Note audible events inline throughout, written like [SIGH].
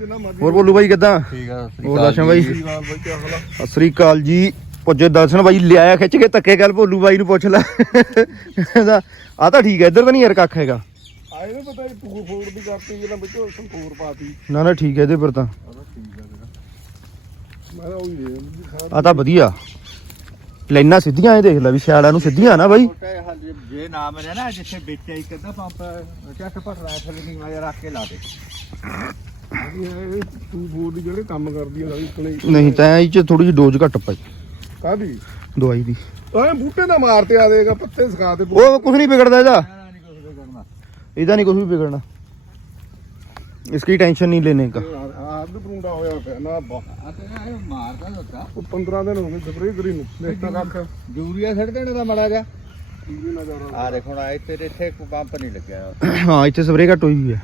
ਹੋਰ ਬੋਲੂ ਬਾਈ ਕਿੱਦਾਂ? ਠੀਕ ਆ ਹੋਰ ਦਰਸ਼ਨ ਬਾਈ? ਸ੍ਰੀ ਸਤਿ ਸ੍ਰੀ ਅਕਾਲ ਜੀ। ਪੁੱਜੇ ਦਰਸ਼ਨ ਬਾਈ ਲਿਆਇਆ ਖਿੱਚ ਕੇ ਧੱਕੇ ਗੱਲ ਭੋਲੂ ਬਾਈ ਨੂੰ ਪੁੱਛ ਲੈ। ਆ ਤਾਂ ਠੀਕ ਹੈ ਇੱਧਰ ਤਾਂ ਨਹੀਂ ਯਾਰ ਕੱਖ ਹੈਗਾ। ਆਏ ਨੇ ਪਤਾ ਤੂੰ ਫੋੜ ਦੀ ਕਰਤੀ ਜਿਹੜਾ ਵਿੱਚੋਂ ਸੰਪੂਰ ਪਾਤੀ। ਨਾ ਨਾ ਠੀਕ ਹੈ ਇਹਦੇ ਪਰ ਤਾਂ। ਆ ਤਾਂ ਵਧੀਆ। ਲਾਈਨਾਂ ਸਿੱਧੀਆਂ ਇਹ ਦੇਖ ਲੈ ਵੀ ਸਿਆਲਾਂ ਨੂੰ ਸਿੱਧੀਆਂ ਨਾ ਬਾਈ। ਜੇ ਨਾ ਮਿਲੇ ਨਾ ਜਿੱਥੇ ਵਿੱਚ ਇੱਕ ਅੱਧਾ ਪੰਪ ਚੱਕ ਪਰ ਰਾਈਫਲ ਨਹੀਂ ਵਾਜਾ ਰੱਖ ਕੇ ਲਾ ਦੇ। ਤੂੰ ਨਹੀਂ ਤਾਂ ਇਹ ਚ ਥੋੜੀ ਜਿਹੀ ਡੋਜ਼ ਘੱਟ ਪਾਈ। ਕਾਦੀ ਦਵਾਈ ਦੀ। ਓਏ ਬੂਟੇ ਦਾ ਮਾਰ ਤੇ ਆ ਪੱਤੇ ਸੁਕਾ ਦੇ ਉਹ ਕੁਝ ਨਹੀਂ ਵਿਗੜਦਾ ਇਹਦਾ। ਇਹਦਾ ਨਹੀਂ ਕੁਝ ਵੀ ਵਿਗੜਨਾ। इसकी टेंशन नहीं लेने का ਦਾ ਮੜਾ ਜਾ ਆ ਦੇਖੋ ਨਾ ਇੱਥੇ ਇੱਥੇ ਪੰਪ ਨਹੀਂ ਲੱਗਿਆ। ਹਾਂ ਇੱਥੇ ਸਪਰੇਅ ਘਟ ਹੋਈ ਹੈ।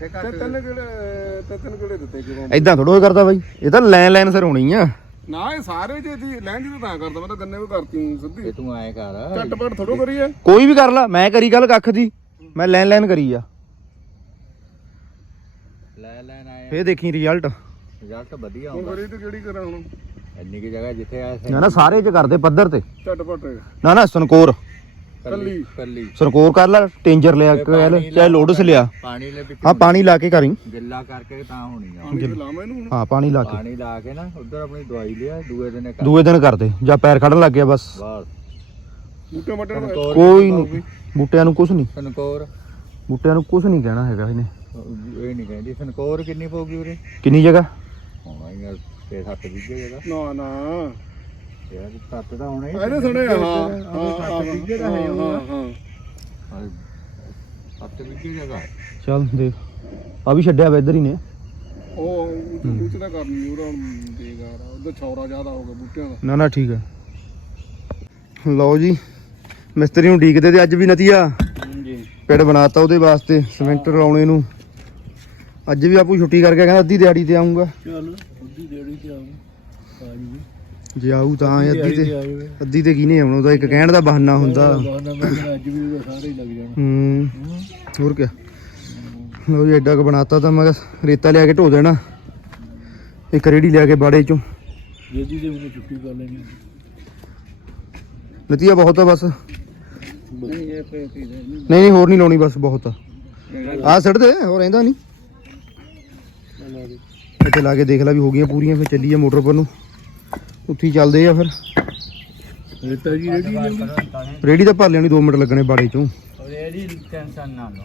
ਜਿੱਥੇ ਤੇ ਘੱਟ ਤਿੰਨ ਕਿਹੜੇ ਤੇ ਤਿੰਨ ਕਿਹੜੇ ਦਿੱਤੇ ਜਦੋਂ ਐਦਾਂ ਥੋੜੋ ਕਰਦਾ ਬਾਈ ਇਹ ਤਾਂ ਲਾਈਨ ਲਾਈਨ ਸਰ ਹੋਣੀ ਆ। ਨਾ ਇਹ ਸਾਰੇ ਜੇ ਦੀ ਲੈਂਦੀ ਤਾਂ ਤਾਂ ਕਰਦਾ ਮੈਂ ਤਾਂ ਗੰਨੇ ਵੀ ਕਰਤੀ ਹੂੰ ਸਿੱਧੀ। ਇਹ ਤੂੰ ਐ ਕਰ। ਝੱਟ ਪੱਟ ਥੋੜੋ ਕਰੀਏ। ਕੋਈ ਵੀ ਕਰ ਲਾ ਮੈਂ ਕਰੀ ਗੱਲ ਕੱਖ ਦੀ ਮੈਂ ਲਾਈਨ ਲਾਈਨ ਕਰੀ ਆ। ਲੈ ਲੈਣ ਆਏ ਫੇਰ ਦੇਖੀ ਰਿਜ਼ਲਟ ਰਿਜ਼ਲਟ ਵਧੀਆ ਹੁਣ ਆਉਂਦਾ ਕਰੀ ਤੇ ਕਿਹੜੀ ਕਰਾਂ ਹੁਣ? ਇੰਨੀ ਕੀ ਜਗ੍ਹਾ ਜਿੱਥੇ ਆ ਨਾ ਨਾ ਸਾਰੇ ਚ ਕਰਦੇ ਪੱਧਰ ਤੇ। ਝੱਟ ਪੱਟ ਨਾ ਨਾ ਸਨਕੋਰ। ਕੱਲੀ ਕੱਲੀ ਸਨਕੋਰ ਕਰ ਲੈ ਟੇਂਜਰ ਲਿਆ ਕਹਿ ਚਾਹੇ ਲੋਡਸ ਲਿਆ। ਪਾਣੀ ਲੈ ਵਿੱਚ ਹਾਂ ਪਾਣੀ ਲਾ ਕੇ ਕਰੀ। ਗਿੱਲਾ ਕਰਕੇ ਤਾਂ ਹੋਣੀ ਆ। ਪਾਣੀ ਲਾਵਾਂ ਇਹਨੂੰ ਹੁਣ। ਹਾਂ ਪਾਣੀ ਲਾ ਕੇ। ਪਾਣੀ ਲਾ ਕੇ ਨਾ ਉਧਰ ਆਪਣੀ ਦਵਾਈ ਲਿਆ ਦੂਏ ਦਿਨ ਕਰ। ਦੂਏ ਦਿਨ ਕਰਦੇ ਜਾਂ ਪੈਰ ਖੜਨ ਲੱਗ ਗਿਆ ਬਸ। ਬਸ। ਬੂਟੇ ਮੱਟੇ ਕੋਈ ਨਹੀਂ। ਬੂਟਿਆਂ ਨੂੰ ਕੁਝ ਨਹੀਂ। ਸਨਕੋਰ ਬੂਟਿਆਂ ਨੂੰ ਕੁਝ ਨਹੀਂ ਕਹਿਣਾ ਹੈਗਾ ਇਹਨੇ। ਇਹ ਨਹੀਂ ਕਹਿੰਦੀ ਸਨਕੋਰ ਕਿੰਨੀ ਪਊਗੀ ਉਰੇ? ਕਿੰਨੀ ਜਗ੍ਹਾ? ਹੋਣਾ ਹੀ ਆ 6-7 ਵਿਗੇ ਜਗ੍ਹਾ। ਨਾ ਨਾ। ਯਾਰ ਹੋਣਾ ਹੀ ਇਹਨੇ ਹਾਂ ਹਾਂ ਹਾਂ ਹੈ ਹਾਂ ਜਗ੍ਹਾ ਚੱਲ ਦੇਖ ਆ ਵੀ ਛੱਡਿਆ ਵਾ ਇੱਧਰ ਹੀ ਨੇ। ਉਹ ਉੱਚ ਦਾ ਕਰਨੀ ਉਹਦਾ ਹੁਣ ਬੇਕਾਰ ਆ। ਉਹਦਾ ਛੌਰਾ ਜ਼ਿਆਦਾ ਹੋ ਗਿਆ ਬੂਟਿਆਂ ਦਾ। ਨਾ ਨਾ ਠੀਕ ਹੈ ਲਓ ਜੀ ਮਿਸਤਰੀ ਨੂੰ ਡੀਕਦੇ ਤੇ ਅੱਜ ਵੀ ਨਤੀਆ। ਹਾਂਜੀ। ਪਿੰਡ ਬਣਾਤਾ ਉਹਦੇ ਵਾਸਤੇ ਸਿਮੈਂਟ ਲਾਉਣੇ ਨੂੰ। ਅੱਜ ਵੀ ਆਪੂ ਛੁੱਟੀ ਕਰਕੇ ਕਹਿੰਦਾ ਅੱਧੀ ਦਿਹਾੜੀ ਤੇ ਆਉਂਗਾ ਚਲ ਅੱਧੀ ਦੇੜੀ ਤੇ ਆਉਂ ਆਜੀ ਜੇ ਆਊ ਤਾਂ ਅੱਧੀ ਤੇ ਆਏ ਅੱਧੀ ਤੇ ਕਿਹਨੇ ਆਉਣਾ ਉਹਦਾ ਇੱਕ ਕਹਿਣ ਦਾ ਬਹਾਨਾ ਹੁੰਦਾ। ਬਾਨਾ ਮੈਂ ਅੱਜ ਵੀ ਉਹਦਾ ਸਾਰੇ ਹੀ ਲੱਗ ਜਾਣ। ਹੂੰ। ਹੋਰ ਕੀ ਲਓ ਜੀ ਐਡਾ ਕ ਬਣਾਤਾ ਤਾਂ ਮੈਂ ਰੇਤਾ ਲਿਆ ਕੇ ਢੋ ਦੇਣਾ। ਇੱਕ ਰੇੜੀ ਲਿਆ ਕੇ ਬਾੜੇ ਚੋਂ। ਜੇਦੀ ਦੇ ਮੈਨੂੰ ਛੁੱਟੀ ਕਰ ਲੈਣੀ ਨਤੀਆ ਬਹੁਤ ਆ ਬਸ। ਨਹੀਂ ਨਹੀਂ ਹੋਰ ਨਹੀਂ ਲਾਉਣੀ ਬਸ ਬਹੁਤ ਆ। ਆਹ ਛੱਡ ਦੇ ਹੋਰ ਰਹਿੰਦਾ ਨਹੀਂ। ਇੱਥੇ ਲਾ ਕੇ ਦੇਖ ਲੈ ਵੀ ਹੋ ਗਈਆਂ ਪੂਰੀਆਂ ਫਿਰ ਚੱਲੀਏ ਮੋਟਰ ਪਰ ਨੂੰ। ਉੱਥੇ ਚੱਲਦੇ ਆ ਫਿਰ। ਰੇਤਾ ਜੀ ਰੈਡੀ ਰੇੜੀ ਤਾਂ ਭਰ ਲੈਣੀ 2 ਮਿੰਟ ਲੱਗਣੇ ਬਾੜੇ ਚੋਂ। ਰੈਡੀ ਟੈਨਸ਼ਨ ਨਾ ਲਓ।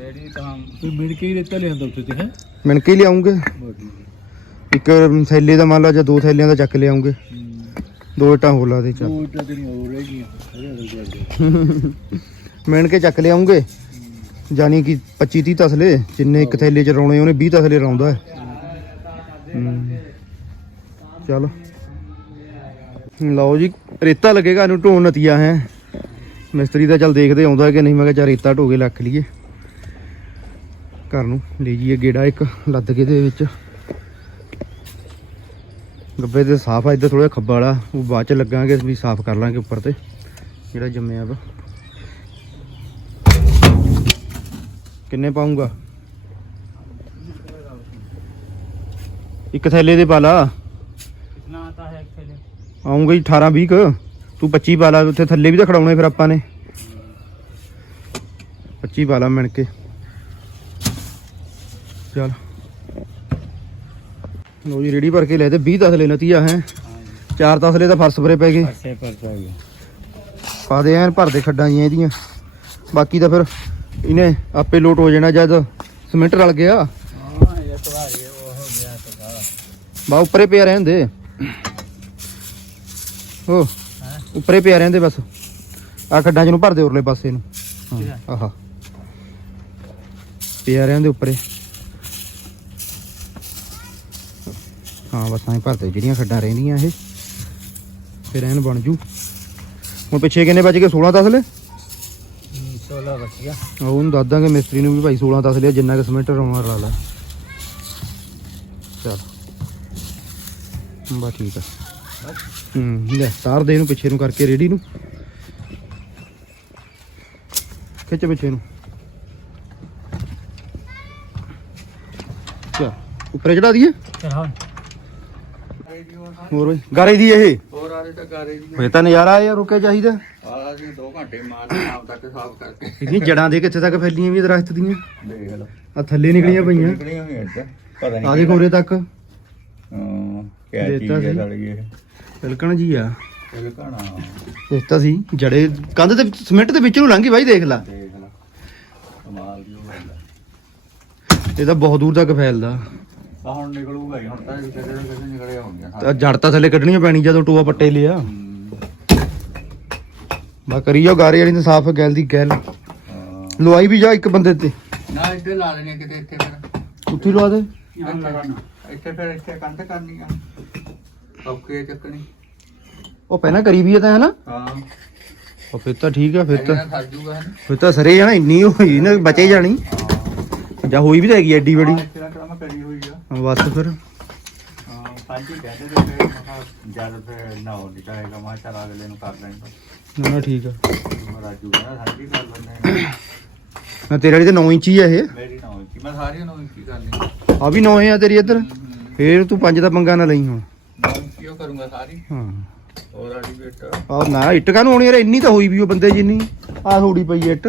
ਰੈਡੀ ਤਾਂ ਹਮ ਫਿਰ ਮਿਲ ਕੇ ਹੀ ਰੇਤਾ ਲਿਆਂਦਾ ਉੱਥੇ ਤੇ ਹੈ? ਮਿਣ ਕੇ ਹੀ ਲਿਆਉਂਗੇ। ਇੱਕ ਥੈਲੇ ਦਾ ਮੰਨ ਲਾ ਜਾਂ ਦੋ ਥੈਲਿਆਂ ਦਾ ਚੱਕ ਲਿਆਉਂਗੇ। ਦੋ ਇੱਟਾਂ ਹੋਰ ਲਾ ਦੇ ਚੱਲ। ਉਹ ਤਾਂ ਤੇਰੀ ਹੋ ਰਹਿ ਗਈਆਂ। ਹਰੇ ਹਰੇ ਮਿਣ ਕੇ ਚੱਕ ਲਿਆਉਂਗੇ। ਜਾਨੀ ਕਿ 25 30 ਤਸਲੇ ਜਿੰਨੇ ਇੱਕ ਥੈਲੇ ਚ ਰੌਣੇ ਉਹਨੇ 20 ਤਸਲੇ ਰੌਂਦਾ ਹੈ। ਹੂੰ। ਚੱਲ। ਲਓ ਜੀ, ਰੇਤਾ ਲੱਗੇਗਾ ਇਹਨੂੰ ਢੋਣ ਨਤੀਆ ਹੈ। ਮਿਸਤਰੀ ਦਾ ਚੱਲ ਦੇਖਦੇ ਆਉਂਦਾ ਕਿ ਨਹੀਂ, ਮੈਂ ਕਿਹਾ ਚਾ ਰੇਤਾ ਢੋ ਕੇ ਲੱਖ ਲਈਏ। ਘਰ ਨੂੰ ਲੈ ਜੀਏ ਗੇੜਾ ਇੱਕ ਲੱਦ ਕੇ ਦੇ ਵਿੱਚ। ਗੱਬੇ ਤੇ ਸਾਫ਼ ਆ, ਇੱਧਰ ਥੋੜਾ ਖੱਬਾ ਵਾਲਾ, ਉਹ ਬਾਅਦ ਚ ਲੱਗਾਂਗੇ, ਵੀ ਸਾਫ਼ ਕਰ ਲਾਂਗੇ ਉੱਪਰ ਤੇ, ਜਿਹੜਾ ਜੰਮਿਆ ਵਾ। ਕਿੰਨੇ ਪਾਉਂਗਾ ਇੱਕ ਥੈਲੇ ਦੇ ਪਾ ਲਾ ਕਿੰਨਾ ਆਤਾ ਹੈ ਐਕਚੁਅਲੀ ਆਉਂਗਾ ਜੀ 18 20 ਕ। ਤੂੰ 25 ਪਾ ਲਾ ਉੱਥੇ ਥੱਲੇ ਵੀ ਤਾਂ ਖੜਾਉਣੇ ਫਿਰ ਆਪਾਂ ਨੇ। 25 ਪਾ ਲਾ ਮਿਣ ਕੇ। ਚੱਲ। ਲੋ ਜੀ ਰੇੜੀ ਭਰ ਕੇ ਲੈ ਤੇ 20 ਤਸਲੇ ਨਤੀਆ ਹੈ। ਚਾਰ ਤਸਲੇ ਤਾਂ ਫਰਸ ਪਰੇ ਪੈ ਗਏ। ਅੱਛੇ ਪਰ ਚਾਹੀਏ ਪਾ ਦੇ ਐਨ ਭਰਦੇ ਖੱਡਾਂ ਜੀਆਂ ਇਹਦੀਆਂ। ਬਾਕੀ ਤਾਂ ਫਿਰ ਇਹਨੇ ਆਪੇ ਲੋਟ ਹੋ ਜਾਣਾ ਜਦ ਸਿਮੈਂਟ ਰਲ ਗਿਆ। ਹਾਂ ਇਹ ਗਿਆ ਉਹ ਹੋ ਗਿਆ ਤਾਂ ਬਾ ਉੱਪਰੇ ਪਿਆ ਰਹਿੰਦੇ ਹੋ ਉੱਪਰੇ ਪਿਆ ਰਹਿੰਦੇ ਬਸ। ਆ ਖੱਡਾਂ ਚ ਨੂੰ ਭਰ ਦੇ ਉਰਲੇ ਪਾਸੇ ਨੂੰ। ਹਾਂ। ਆਹਾ। ਪਿਆ ਰਹਿੰਦੇ ਉੱਪਰੇ। ਹਾਂ ਬਸ ਐਂ ਭਰਦੇ ਜਿਹੜੀਆਂ ਖੱਡਾਂ ਰਹਿੰਦੀਆਂ ਇਹ ਫਿਰ ਐਨ ਬਣ ਜੂ। ਹੁਣ ਪਿੱਛੇ ਕਿੰਨੇ ਬਚ ਗਏ? 16 ਤਸਲੇ 16 ਬਚ ਗਿਆ। ਆਹ ਉਹਨੂੰ ਦੱਸ ਦਾਂਗੇ ਮਿਸਤਰੀ ਨੂੰ ਵੀ ਭਾਈ 16 ਤਸਲੇ ਆ, ਜਿੰਨਾ ਕਿ ਸਿਮੈਂਟ ਰੋਣਾ ਲਾ ਲੈ। ਚਲ। ਬਾ ਠੀਕ ਆ। ਲੈ ਤਾਰ ਦੇ ਇਹਨੂੰ ਪਿੱਛੇ ਨੂੰ ਕਰਕੇ ਰੇੜੀ ਨੂੰ। ਖਿੱਚ ਪਿੱਛੇ ਨੂੰ। ਚਾ ਉੱਪਰ ਚੜਾ ਦਈਏ? ਹਾਂ ਹੋਰ ਬਈ ਗਾਰੇ ਦੀ ਇਹ? ਹੋਰ ਆਰੇ ਤਾਂ ਗਾਰੇ ਦੀ ਹੋਏ ਨਜ਼ਾਰਾ ਯਾਰ ਰੁਕੇ ਚਾਹੀਦਾ। ਆਹ ਜੜਾਂ ਦੇ ਕਿੱਥੇ ਤੱਕ ਫੈਲੀਆਂ ਵੀ ਦਰਖਤ ਦੀਆਂ। ਆ ਥੱਲੇ ਨਿਕਲੀਆਂ ਪਈਆਂ। ਨਿਕਲੀਆਂ ਹੋਈਆਂ ਆ ਦੇਖੋ ਉਰੇ ਤੱਕ। ਹਾਂ ਕਿਆ ਚੀਜ਼ ਹੈ ਲੜ ਗਈ ਤਿਲਕਣ ਜੀ ਆ। ਤਿਲਕਣਾ ਇਹ ਤਾਂ ਸੀ ਜੜੇ ਕੰਧ ਦੇ ਵਿੱਚ ਸਿਮੈਂਟ ਦੇ ਵਿੱਚ ਨੂੰ ਲੰਘੀ ਬਾਈ ਦੇਖ ਲੈ। ਇਹ ਤਾਂ ਬਹੁਤ ਦੂਰ ਤੱਕ ਫੈਲਦਾ। ਤਾਂ ਹੁਣ ਨਿਕਲੂਗਾ ਹੀ ਹੁਣ ਤਾਂ ਇਹ ਕਿਤੇ ਨਾ ਨਿਕਲਿਆ ਹੋ ਗਿਆ ਤਾਂ ਜੜ ਤਾਂ ਥੱਲੇ ਕੱਢਣੀਆਂ ਪੈਣੀ ਜਦੋਂ ਟੋਆ ਪੱਟੇ ਲਿਆ। ਬਾ ਕਰੀ ਜਾਓ ਗਾਰੇ ਵਾਲੀ ਨੇ ਸਾਫ਼ ਗੈਲ ਦੀ ਗੈਲ। ਹਾਂ। ਲਵਾਈ ਵੀ ਜਾ ਇੱਕ ਬੰਦੇ ਤੇ। ਨਾ ਇੱਧਰ ਲਾ ਲੈਣੇ ਕਿਤੇ ਇੱਥੇ ਫਿਰ। ਉੱਥੇ ਲਵਾ ਦੇ। ਇੱਥੇ ਫਿਰ ਇੱਥੇ ਕੰਧ ਕਰਨੀ ਆ। ਚੱਕਣੀ ਉਹ ਪਹਿਲਾਂ ਕਰੀ ਵੀ ਆ ਤਾਂ ਹੈ ਨਾ ਹਾਂ। ਉਹ ਫਿਰ ਤਾਂ ਠੀਕ ਆ ਫਿਰ ਤਾਂ ਇਹਨਾਂ ਥੱਕ ਜੂਗਾ ਹੈ ਫਿਰ ਤਾਂ ਸਰੇ ਜਾਣਾ ਇੰਨੀ ਹੋਈ ਨਾ ਬਚੇ ਜਾਣੀ। ਜਾਂ ਹੋਈ ਵੀ ਤਾਂ ਹੈਗੀ ਐਡੀ ਬੜੀ ਕਰੀ ਹੋਈ ਆ। ਹਾਂ, ਬਸ ਫਿਰ। ਹਾਂ ਸਾਂਝੀ ਕਹਿੰਦੇ ਤੇ ਫਿਰ ਮਹਾ ਜਦ ਫਿਰ ਨਾ ਹੋ ਨਿਕਾਏਗਾ ਮਾ ਚਲ ਅਗਲੇ ਨੂੰ ਕਰ ਲੈਂਦਾ। ਨਾ ਨਾ ਠੀਕ ਆ। ਰਾਜੂ ਕਹਿੰਦਾ ਸਾਂਝੀ ਕਰ ਲੈਂਦੇ ਆ। ਨਾ ਤੇਰੇ ਵਾਲੀ ਤੇ 9 ਇੰਚੀ ਆ ਇਹ। ਮੇਰੀ ਨਾ ਹੋਈ ਮੈਂ ਸਾਰੀਆਂ ਨੂੰ ਕੀ ਕਰਨੀ ਆ ਵੀ 9 ਆ ਤੇਰੀ ਇੱਧਰ। ਫੇਰ ਤੂੰ ਪੰਜ ਦਾ ਪੰਗਾ ਨਾ ਲਈ ਹੁਣ। ਮੈਂ ਕਿਉਂ ਕਰੂੰਗਾ ਸਾਰੀ? ਹਾਂ। ਹੋਰ ਆੜੀ ਬੇਟਾ। ਆ ਨਾ ਇੱਟ ਕਾਹਨੂੰ ਹੋਣੀ ਯਾਰ ਇੰਨੀ ਤਾਂ ਹੋਈ ਵੀ ਉਹ ਬੰਦੇ ਜਿੰਨੀ। ਆ ਥੋੜੀ ਪਈ ਇੱਟ।